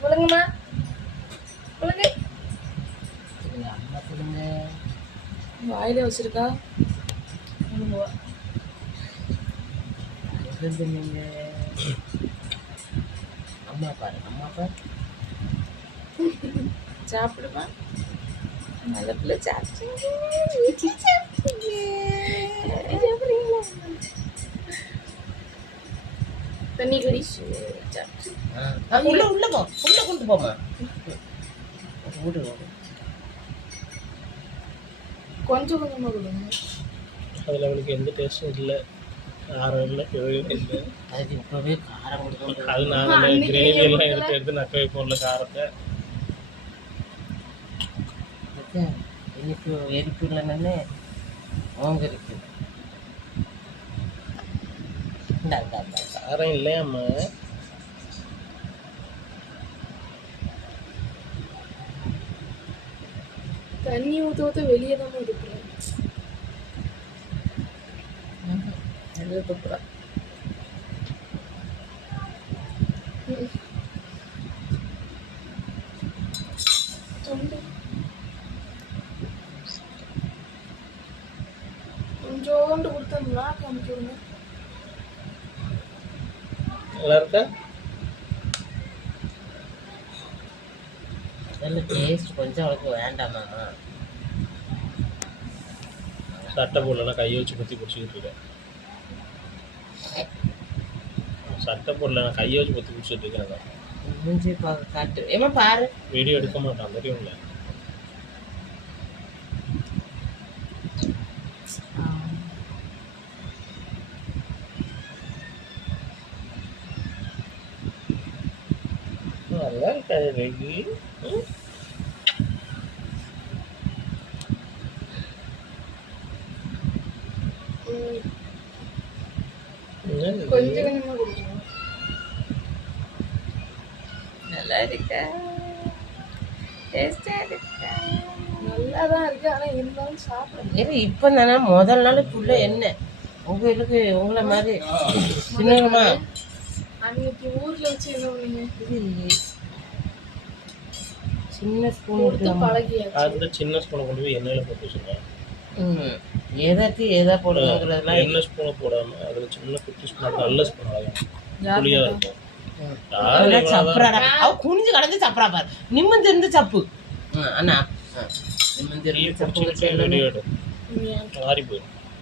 சொல்லுங்கம்மா சொல்லுங்க. அம்மா சொல்லுங்க. வாயில வச்சிருக்கா. நீங்க அம்மா பாரு, அம்மா பாரு. சாப்பிடுமா. நல்ல பிள்ளை சாப்பிட்டீங்க. தண்ணி குடி. உள்ள உள்ள போ, உள்ள கொண்டு போமா. ஓடு ஓடு. கொஞ்சம் கொஞ்சமா கொடுங்க. அதில் அவளுக்கு எந்த டேஸ்ட்டும் இல்லை, காரம் இல்லை, எதுவும் இல்லை. அதுக்கு இப்பவே காரம் கொடுக்கணும். அது நாங்கள் கிரேவி எல்லாம் எடுத்து நக்க வைப்போம்ல காரத்தை. இனிப்பு எரிப்பு இல்லைன்னு அவங்க இருக்கு. காரம் இல்லையாம்மா. தண்ணி ஊற்ற ஊற்ற வெளியே தான் இருக்கிறேன். துப்புறா. கொஞ்சோண்டு கொடுத்தோம்னா காமிக்கிறோங்க. நல்லா இருக்கா? நல்ல டேஸ்ட் கொஞ்சம் அவளுக்கு வேண்டாமா? சட்டை போடலன்னா கையை வச்சு குத்தி பிடிச்சிக்கிட்டு இருக்கேன். சட்டை போடல, நான் கையை வச்சு குத்தி பிடிச்சிட்டு இருக்கேன். மூஞ்சி காட்டு ஏமா பாரு. வீடியோ எடுக்க மாட்டான் தெரியும்ல. நல்லா இருக்காது ரெகி. கொஞ்சம் கொஞ்சமா கொடுக்கணும். நல்லா இருக்கா? டேஸ்டா இருக்கா? நல்லா தான் இருக்கு. ஆனால் இருந்தாலும் சாப்பிடுங்க. இப்போ தானே முதல் நாள் ஃபுல்லா என்ன உங்களுக்கு உங்களை மாதிரி சின்னமா அன்னைக்கு ஊர்ல வச்சு என்ன பண்ணீங்க? சின்ன ஸ்பூன் பழகியாச்சு. அந்த சின்ன ஸ்பூனை கொண்டு போய் எண்ணெயில் போட்டு வச்சுருக்கேன். ஏதாச்சும் ஏதா போடுறதுலாம் எண்ணெய் ஸ்பூனை போடாம அதுல சின்ன குட்டி ஸ்பூன், நல்ல ஸ்பூன் அழகா புளியா இருக்கும். அவ குனிஞ்சு கடந்து சப்பரா பாரு. நிம்மதி இருந்து சப்பு அண்ணா, நிம்மதி இருந்து சப்பு மாறி போயிடும்.